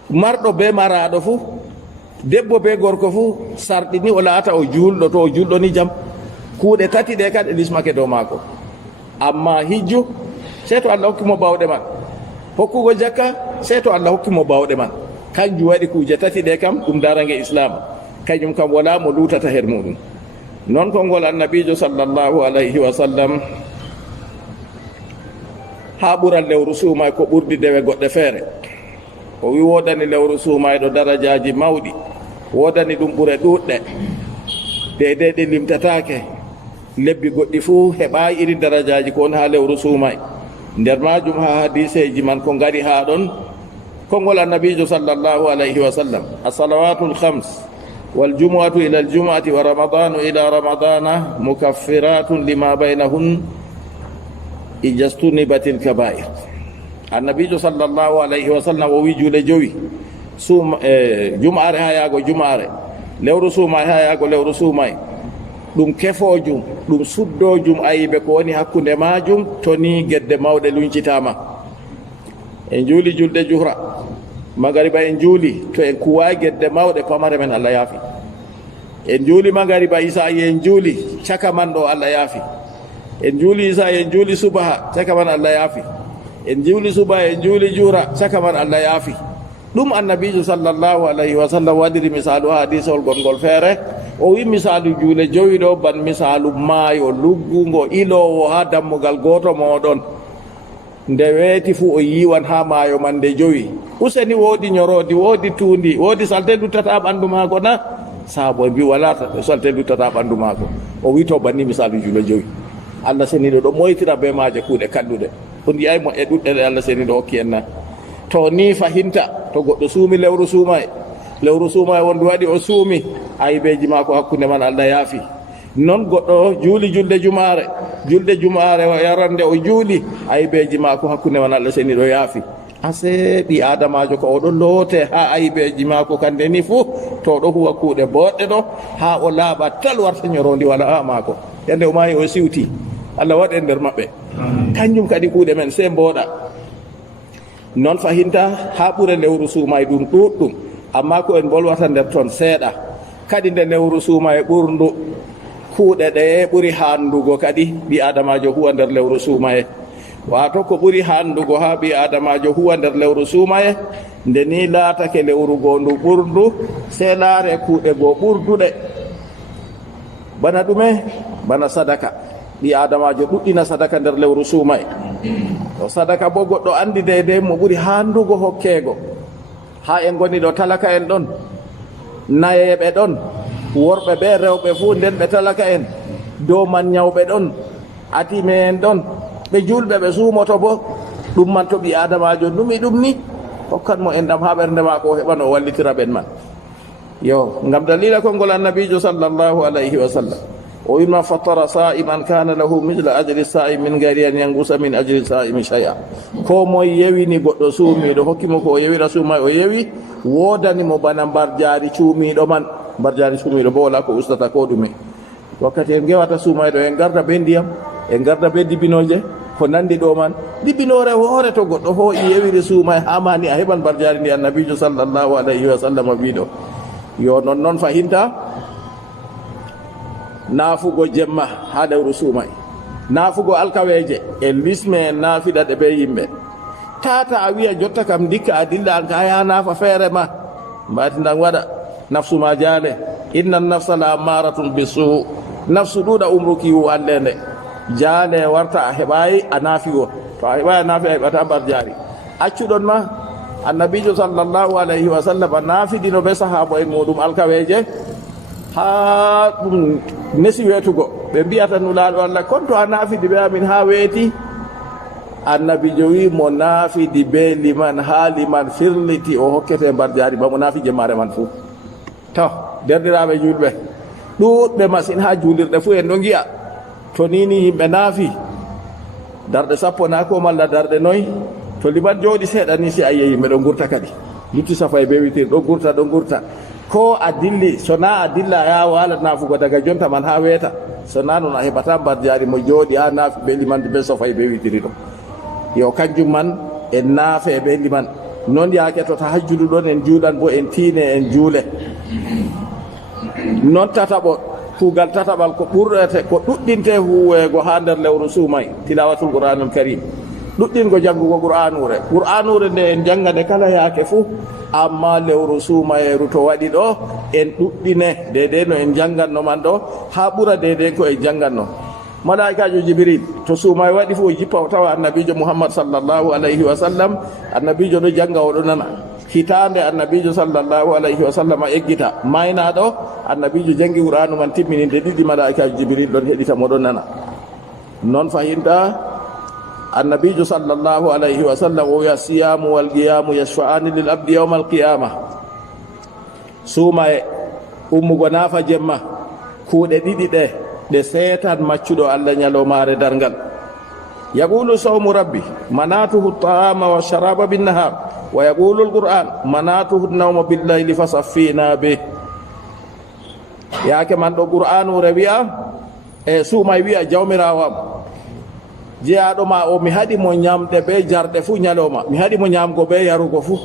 marɗo be maraɗo fuu debbo be gorko fuu sarɗini o laata o juulɗo to o juulɗo ni jam kuuɗe tati ɗe kadi lismake dow maako amma hijju sey to Allah hokkimo bawɗe man. Hokkugo jakka sey to Allah hokkimo bawɗe man. Kanjum waɗi kuje tati ɗe kam ɗum darange islam, kañum kam wala mo lutata her muɗum. Non konngol annabijo sallllahu alayhi wa sallam ha ɓural lewru suumay ko ɓurdi dewe goɗɗe feere. O wi wodani lewru suumay ɗo darajaji mawɗi, wodani ɗum ɓure ɗuɗɗe deydey ɗe limtatake. Lebbi goɗɗi fuu heɓa iri darajaji ko woni ha lewru suumay. Nder majum ha hadiseji man ko ngari ha ɗon konngol annabijo sallllahu alayhi wa sallam: as-salawatul khams wal jumu'atu ila al jumu'ati wa ramadanu ila ramadana mukaffiratun lima baynahun ijastunibatil kaba'ir. Annabijo sallllahu alayhi wa sallam o wi juule jowi jum'are ha yaago jum'are, lewru suumay ha yaago lewru suumay, ɗum kefojum ɗum suddojum ayiɓe ko woni hakkunde majum to ni gedde mawɗe luncitama. En juuli julde juhra, magariba en juuli to en kuwayi gedde mawɗe pamare men Allah yaafi. En juuli magariba isa'i en juuli caka man ɗo Allah yaafi. En juuli isa'i en juuli subaha caka man Allah yaafi. En juuli subaha en juuli juhra caka man Allah yaafi. ɗum annabijo sallllahu alayhi wa sallam waɗiri misalu ha hadisol gongol feere. O wi misalu juule jowi ɗo ban misalu maayo luggungo ilowo ha dammugal goto moɗon. Nde weeti fuu o yiwan ha maayo man nde jowi. Useni woodi ñorodi, woodi tuundi, woodi salte duttata ɓandu maako na? Saabo mbi wala salte duttata ɓandu maako. O wi to banni misalu juule jowi. Allah seniɗo ɗo moytira be maaje kuuɗe kalluɗe. On yiyay mo e ɗuɗɗe ɗe Allah seniɗo hokki en na. To ni fahinta to goɗɗo suumi lewru suumay wondu waɗi o suumi ayibeji maako hakkunde man Allah yaafi. Non goɗɗo juuli julde jumare o yarande o juuli ayibeji maako hakkunde man Allah seniɗo yaafi. Ase ɓi adamajo ko oɗo loote ha ayibeji maako kande ni fuu to ɗo huwa kuuɗe boɗɗe ɗo ha o laaɓa tal warta ñorondi wala ha maako. Yande o maayi o siwti, Allah waɗe nder maɓɓe. Kanjum kadi kuuɗe men se mboɗa. Non fahinta ha ɓure lewru suumay ɗum ɗuɗɗum, amma ko en bolwata nder toon seeɗa. Kadi nde lewru suumay ɓurndu kuuɗe ɗe ɓuri handugo kadi ɓi adamajo huwa nder lewru suumaye. Wato ko ɓuri handugo ha ɓi adamajo huwa nder lewru suumaye nde ni laatake lewru go ndu ɓurndu se laare kuuɗe go ɓurduɗe bana ɗume, bana sadaka. ɓi adamajo ɗuɗɗina sadaka nder lewru suumay. To sadaka bo goɗɗo andi deydey mo ɓuri handugo hokkego. Ha en goni ɗo talaka en ɗon, nayeɓe ɗon, worɓe ɓe rewɓe fuu nden ɓe talaka en, dow man ñawɓe ɗon, atime en ɗon, ɓe julɓe ɓe suumoto bo. Ɗum man to ɓi adamajo numi ɗum ni hokkat mo en ɗam ha ɓernde mako o heɓa no wallitira ɓen man. Yo ngam dalila konngol annabijo sallllahu alayhi wa sallam o wi: man fattara sa'iman kana lahu misla ajri sa'im min gayri an yangusa min ajri sa'imi shay'a. Ko moye yewini goɗɗo suumiɗo hokkimo ko o yewira suumay o yewi, wodani mo bana mbar jaari cuumiɗo man. Mbar jaari cuumiɗo bo wala ko ustata ko ɗume. Wakkati en gewata suumayɗo en garda be ndiyam, en garda be dibinoje ko nandi ɗo man. Dibinore hoore to goɗɗo ho i yewiri suumay hamani a heɓan mbar jaari ndi annabijo sallllahu alayhi wa sallam wiɗo. Yo non fahinta naafugo jemma ha lewru suumay, naafugo alkaweje e lisme en naafiɗa ɗe be yimɓe. Tata a wiya jotta kam dikka a dilla an ka ya naafa feere ma mbatindan waɗa nafsu ma jaale. Inna nafsa la ammaratun bisu. Nafsu ɗuɗa umruki wu allende. Jaale warta a heɓayi a naafigo. To a heɓayi a naafi a heɓata mbar jaari. Accuɗon ma annabijo sallllahu alayhi wa sallam naafidino be sahaba en muɗum alkaweje ha ɗum nesi weetugo. Ɓe mbiyata nulaaɗo Allah kon to a naafidi be amin ha weeti. Annabijo wi mo naafidi be liman ha liman firliti o hokkete mbar jaari ba mo naafi jemmare man fuu. To derɗiraɓe julɓe ɗuɗɓe masin ha julirɗe fuu en ɗo giya to nini yimɓe naafi darɗe 10 na ko malla darɗe 9, to liman jooɗi seeɗa ni si a yiya yimɓe ɗo gurta kadi lutti safa e be witir ɗo gurta ko a dilli sona a dilla ya wala naafugo daga jonta man ha weeta, sona noon a heɓata mbar jaari mo jooɗi ha naafi be liman be safa e be witiri ɗo. Yo kanjum man en naafe be liman. Non yaake to tahajjudu ɗon en juulan bo en tiine en juule. Non tataɓo kuugal tataɓal ko ɓurɗete ko ɗuɗɗinte huweego ha nder lewru suumay tilawatul qur'anul karim. ɗuɗɗingo janngugo qur'anure nde en janngade kala yaake fuu, amma lewru suumayeru to waɗi ɗo en ɗuɗɗine dede no en jannganno man ɗo haa ɓura dede ko en jannganno. malaikajo jibril to suumaye waɗi fuu o jippa o tawa annabijo muhammad sallllahu alayhi wa sallam, annabijo ɗo jannga oɗo nana. hitande annabijo sallllahu alayhi wa sallam eggita maynaɗo annabijo jangi qur'anu man timmininde ɗiɗi, malaikajo jibril ɗon heɗita moɗon nana. noon fahinta annabijo sallllahu alayhi wa sallam o wiya siyamu wal qiyamu yashfa'ani lil abdi yawma al qiyama. suumaye ummugo naafa jemma kuuɗe ɗiɗi ɗe seetan maccuɗo allah ñalomare dargal. yaqulu sawmu rabbi manatuhu ta'ama wa sharaba bin nahar wa yaqulu alquran manatuhu nawma billayli fasaffina be. yaake man ɗo qur'anure wi'a e suumay wi'a jawmirawam jeyaɗo ma o mi haɗi mo ñamɗe be jarɗe fuu ñalowma, mi haɗi mo ñamgo be yarugo fuu.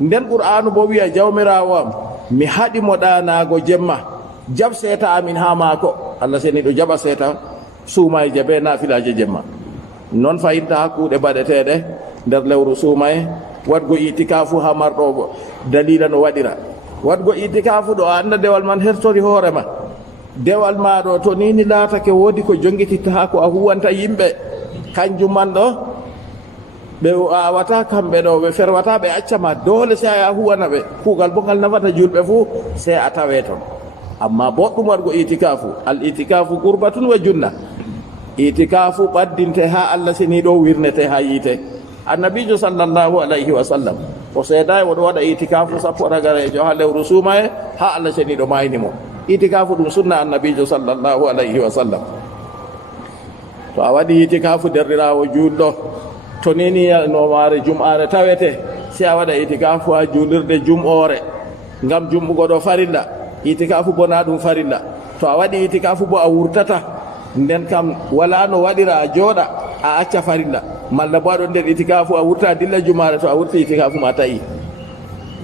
nden qur'anu bo wi'a jawmirawam mi haɗi mo ɗanago jemma, jab seeta amin ha maako. allah seni ɗo jaɓa seeta suumay je be nafilaje jemma. noon fayinta ha kuuɗe baɗeteɗe nder lewru suumaye, waɗgo itikafu ha marɗo dalila no waɗira. waɗgo itikafu ɗo a anda dewal man hertori hoorema. dewal ma ɗo to nini laatake woodi ko jongititta ha ko a huwanta yimɓe, kanjum man ɗo ɓe awata kamɓe ɗo ɓe ferwata ɓe accama, dole se a huwana ɓe kuugal bo ngal nafata julɓe fuu se a tawe ton. amma boɗɗum waɗgo itikafu, al itikafu qurbatun wa junna. itikafu ɓaddinte ha allah seni ɗo wirnete ha yiite. annabijo sallllahu alayhi wa sallam o seedayi oɗo waɗa itikafu sappo ragarejo ha lewru suumaye ha allah seni ɗo mayni mo. itikafu ɗum sunna annabijo sallllahu alayhi wa sallam. to a waɗi itikafu derɗirawo julɗo, to nini nomare jum'are tawete si a waɗa itikafu ha julirde jum'ore ngam jumɓugo ɗo farilla. itikafu bo na ɗum farilla. to a waɗi itikafu bo a wurtata, nden kam wala no waɗira a jooɗa a acca farilla, malla bo aɗon nder itikafu a wurta dilla jumare. to a wurti itikafu ma ta'i.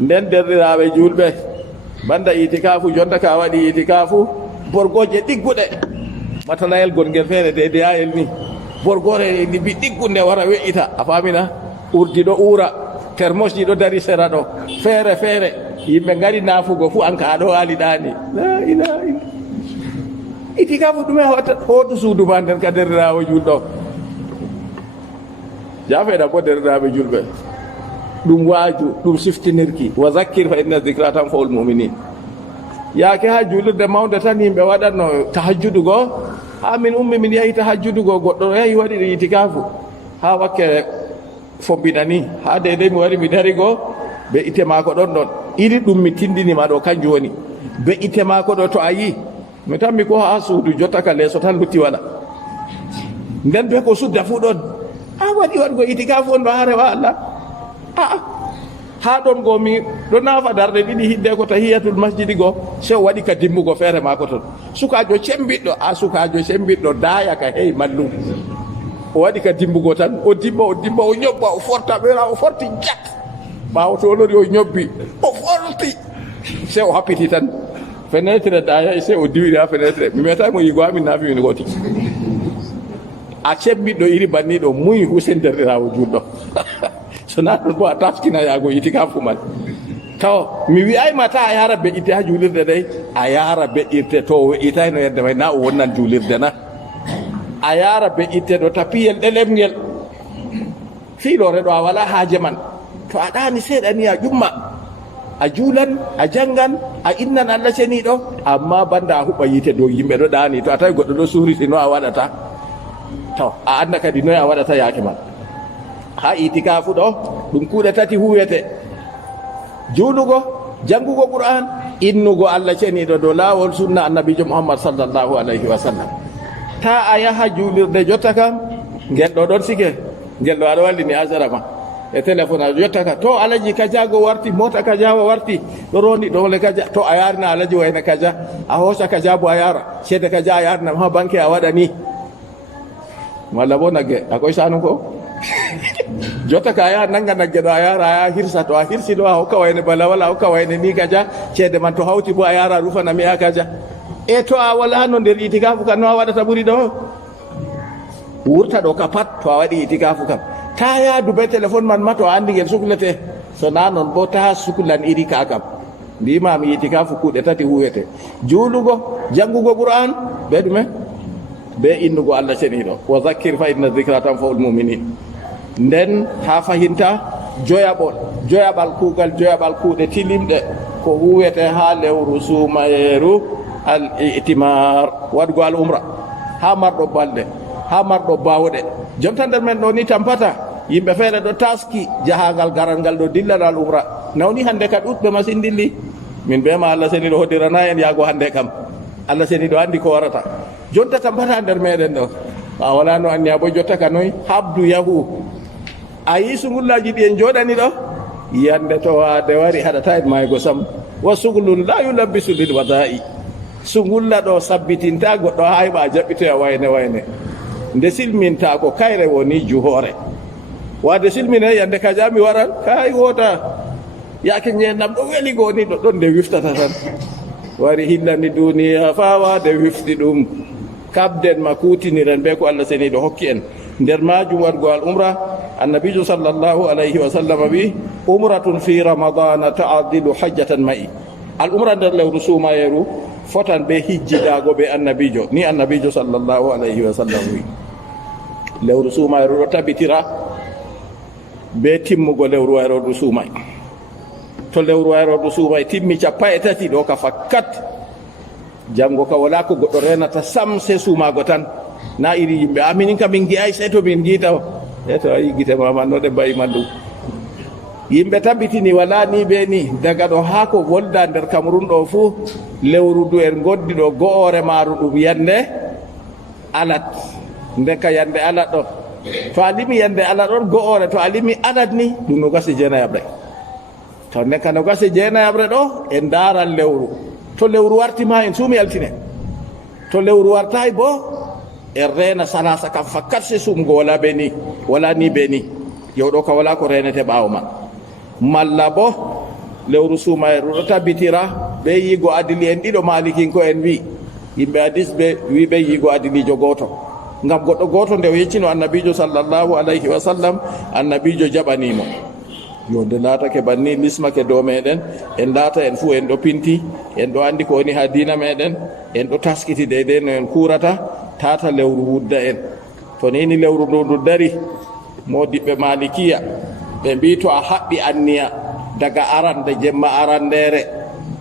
nden derɗiraɓe julɓe, banda itikafu jonta ka waɗi itikafu borgoje ɗigguɗe, matalayel gonngel feere de deyayel ni, borgore libi ɗiggunde wara we'ita, a famina. urdi ɗo uura, termos ji ɗo dari sera ɗo feere feere, yimɓe ngari naafugo fu an ka ɗo aliɗani. la ilaha illa. itikafu ɗume watta hoto suudu ma nden ka derɗirawo julɗo. jafeɗa bo derɗiraɓe julɓe, ɗum waaju, ɗum siftinirki. wa zakkir fa inna zicra tanfa'ul mu'minin. yaake ha julirde mawde tan yimɓe waɗatno tahajjudu go. ha min ummi min yahi tahajjudu go, goɗɗo yahi waɗi itikafu ha wakkere fombina ni, ha dede mi wari mi dari go be ite maako ɗon ɗon iri ɗum mi tindinima ɗo kanjum woni be ite maako ɗo. to a yi mi tammi ko ha suudu jotta ka leeso tan lutti wala, nden be ko sudda fu ɗon. a waɗi waɗgo itikafu on ɗo ha rewa allah. ha ɗon go mi ɗo naafa darde ɗiɗi hidde ko tahiyatul masjidi go, se o waɗi ka dimmugo feere maako ton. sukajo cembiɗɗo, a sukajo cembiɗɗo daya ka hey mallum, o waɗi ka dimmugo tan, o dimba o ñobba, o forta ɓera, o forti jak ɓawo to olori o ñobbi o forti, se o happiti tan fenêtre daya se o diwiri ha fenêtre. mi metamo yigo amin nafi min goti. a cembiɗɗo iri banniɗo muy husen derɗirawo julɗo. so na ɗon bo a taskina yaago itikafu man. taw mi wi'ayma ta a yara beƴƴite ha julirde dey, a yara beƴƴirte to o weƴƴitay no yedde may na o wonnan julirde na. a yara beƴƴirte ɗo tapiyel ɗelemngel fiilore ɗo a wala haaje man. to a ɗani seeɗa ni a ƴumma, a juulan, a jangan, a innan allah ceniɗo, amma banda a huɓɓa yiite dow yimɓe ɗo ɗani. to a tawi goɗɗo ɗo suuriti no a waɗata, taw a anda kadi noye a waɗata yaake man. ha itikafu ɗo ɗum kuuɗe tati huwete: juulugo, jangugo qur'an, innugo allah ceniɗo dow laawol sunna annabijo muhammad sallllahu alayhi wa sallam. ta a yaha juulirde jotta kam ngel ɗo ɗon sike, ngel ɗo aɗa wallini asara ma e téléphone ajo jotta ka to alaji kajago warti, mota kajawa warti, ɗo rondi ɗole kaja, to a yarina alaji wayne kaja, a hosa kaja bo a yara, ceede kaja a yarina ha banque a waɗa ni, walla bo nagge akoy sanu ko jotta ka ya nanga nagge ɗo a yara a hirsa, to a hirsi ɗo a hokka wayne bala wala hokka wayne ni kaja, ceede man to hawti bo a yara rufana mi a kaja. e to a wala no nder itikafu kam no a waɗata ɓuri ɗo? wurta ɗo ka pat to a waɗi itikafu kam ta yaadu be téléphone man mato andi ngel suklete so na non bo ta suklan iri kakam mbima mi itikafu kuuɗe tati huwete juulugo janngugo qur'an be ɗume be innugo allah ceniɗo wa zakkir fa inna dicra tanfaul muminin nden ha fahinta joyaɓal kuugal joyaɓal kuuɗe tilimɗe ko huwete ha lewru sumayeru al itimar waɗgo al umra ha marɗo balɗe ha marɗo bawɗe jonta nder men ɗo ni tampata yimɓe feere ɗo taski jahangal garal ngal ɗo dillanal umra nawni hande ka ɗuɗɓe masin dilli min bema allah seniɗo hoddirana en yaago hande kam allah seniɗo andi ko warata jonta tampata nder meɗen ɗo a wala no anniya bo jotta ka noy habdu yahu a yi sungullaji ɗi en joɗani ɗo yande to wade wari haɗata en maygo sam wa suglun la yulabbisu lil wada'i sungulla ɗo sabbitinta goɗɗo hayɓa jaɓɓitoya wayne nde silminta ko kayre woni juhoore wade silmine yande ka jami waran kay wota yake ñeenam ɗo weli goni ɗo ɗon nde wiftata tan wari hillani duniya fa wade wifti ɗum kabden ma kutiniren be ko allah seniɗo hokki en nder majum waɗgo al umra annabijo sallllahu alayhi wa sallam wi umratun fi ramadana taadilu hajjatan ma'i al umra nder lewru sumayeru fotan be hijjidago be annabijo ni annabijo sallllahu alayhi wa sallam wi lewru sumayeru ɗo tabitira be timmugo lewru wayroɗu sumay to lewru wayroɗu sumay timmi 13 ɗo ka fakkat jango ka wala ko goɗɗo renata sam se sumago tan na iri yimɓe aminin kam min gi'ay sey to min giita e to ayi gite mama no ɗe mbayi man ɗum yimɓe tabitini wala ni be ni daga ɗo ha ko wolda nder Cameroun ɗo fuu lewru du en goddi ɗo go'ore maru ɗum yande alat ndeka yande alat ɗo to a limi yande alat ɗon go'ore to a limi alat ni ɗum no gasi jeenayaɓre to ndeka no gasi jeenayaɓre ɗo en daran lewru to lewru wartima en suumi altine to lewru wartayi bo en rena salasa kam fakkat se sumgo wala be ni wala ni be ni yewɗo ka wala ko renete ɓawo man malla bo lewru sumayeru ɗo tabitira be yigo adili en ɗiɗo malikinko en wi yimɓe hadis ɓe wi ɓe yigo adilijo goto ngam goɗɗo goto nde o yeccino annabijo sallllahu alayhi wa sallam annabijo jaɓanimo yo nde laatake banni lismake dow meɗen en laata en fuu en ɗo pinti en ɗo andi ko woni ha dina meɗen en ɗo taskiti deydey no en kurata tata lewru wudda en to nini lewru ndu dari modiɓɓe malikiya ɓe mbi to a haɓɓi anniya daga arande jemma arandere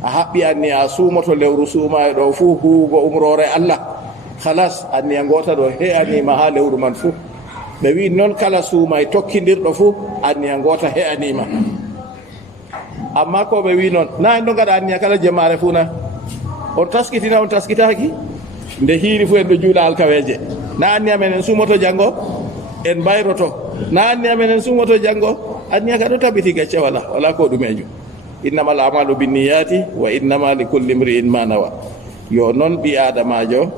a haɓɓi anniya a suumoto lewru suumaye ɗo fuu huugo umrore allah halas anniya gota ɗo he'anima ha lewru man fuu ɓe wi noon kala suumay tokkidirɗo fuu anniya gota he'anima amma ko ɓe wi noon na en ɗo gaɗa anniya kala jemmare fuu na on taskitina on taskitaki nde hiiri fuu en ɗo juula alkaweje na anniya men en suumoto janggo en bayroto na anniya men en suumoto janggo anniya ka ɗo tabiti gacce wala ko ɗumejo innamal amalu binniyati wa innama li kulli mri'in ma nawa yo noon ɓi adamajo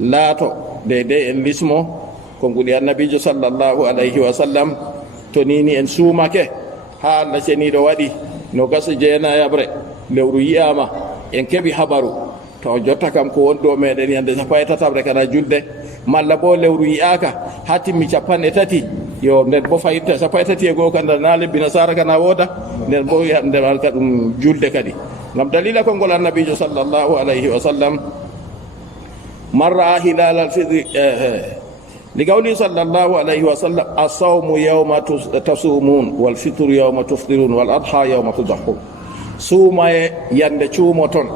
laato deydey en lismo ko nguli annabijo sallllahu alayhi wa sallam to nini en suumake ha allah ceniɗo waɗi no gasa jeenayaɓre lewru yiyama en keɓi habaru to jotta kam ko woni ɗo meɗen yande 14 kana julde malla bo lewru yiyaka ha timmi 13 yo nden bo fayinta 13 kanda na lebbi nasara kana woda nden bo yande malka ɗum julde kadi ngam dalila konngol annabijo sallllahu alayhi wa sallam man ra'a hilal al-fitr لقوله صلى الله عليه وسلم الصوم يوم تصومون والفطر يوم تفطرون والأضحى يوم تضحون suuma yande cuumoton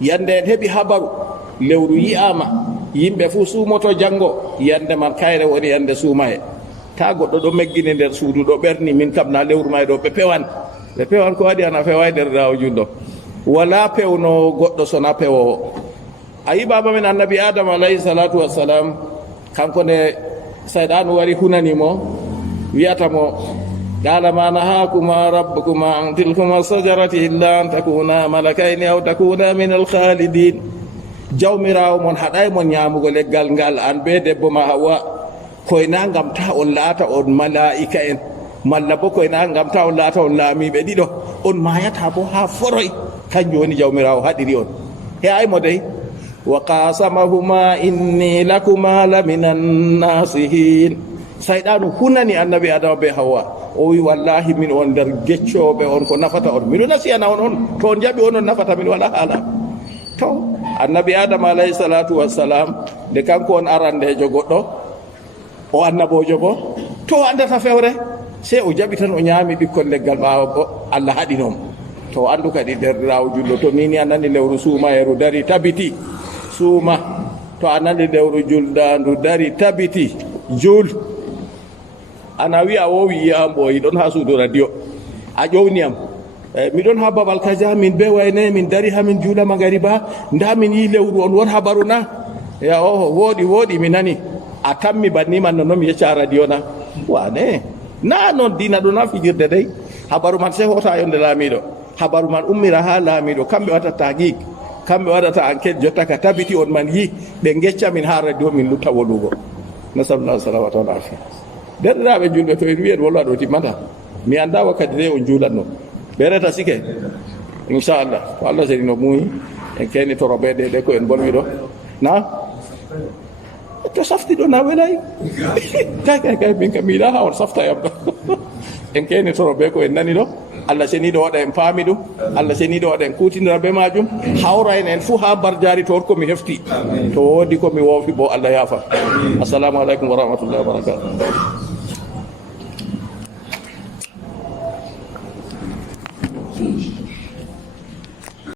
yande en heɓi habaru lewru yiyama yimɓe fuu suumoto janngo yande man kayre woni yande suumaye ta goɗɗo ɗo meggini nder suudu ɗo ɓerni min kam na lewru may ɗo ɓe pewan ko waɗi ana fewa nder dawo julɗo wala pewno goɗɗo sona pewowo a yi baba men annabi adama alayhi salatu wassalam kanko nde sayɗanu wari hunanimo wiyata mo qala ma nahakuma rabbukuma an tilkuma sajarati illa an takuna malakayni aw takuna min alkhalidin jawmirawo mon haɗay mon ñamugo leggal ngal an be debbo ma hawa koyna ngam ta on laata on malaika en malla bo koyna ngam ta on laata on laamiɓe ɗiɗo on mayata bo ha foroy kanjum woni jawmirawo haɗiri on he ay mo dey wa qasamahuma inni lakuma la minan nasihin sayɗanu hunani annabi adama be hawa o wi wallahi min on nder geccoɓe on ko nafata on miɗo nasiyana on to on jaɓi onon nafata min wala haala to annabi adama alayhi salatu wassalam nde kanko on arandejo goɗɗo o annabojo bo to andata fewre se o jaɓi tan o ñaami ɓikkon leggal ɓawa bo allah haɗinom to andu kadi derɗirawo julɗo to nini a nani lewru suumayeru dari tabiti suuma to a nani lewru juldandu dari tabiti jul ana wi a wowi yiyam ɓoyi ɗon ha suudu radio a ƴowniyam miɗon ha babal kaja min be wayne min dari hamin juula magariba nda min yi lewru on won habaru na ya o woɗi mi nani a tammi banni man no mi yecca radio na wane na noon dina ɗo na fijirde dey habaru man se hota yonde laamiɗo habaru man ummira ha laamiɗo kamɓe waɗata gigue kamɓe waɗata enquête jotta ka tabiti on man yi ɓe gecca min ha radio min lutta wolugo nasalullah salamata wal afia derɗiraɓe julɓe to en wiyen wolwa ɗo timmata mi anda wakkati de on juulatno ɓe reta sike inchallah ko allah seni no muuyi en keni toroɓeɗe ɗe ko en bolwiɗo na to safti ɗo na welay kay min kam mi yiɗa ha on safta yam ɗo en keni toroɓe ko en nani ɗo allah seniɗo waɗa en paami ɗum allah seniɗo waɗa en kutinira be majum hawra en fuu ha barjari to komi hefti to wodi komi woofi bo allah yaafa assalamu aleykum wa rahmatullahi wa barakatuh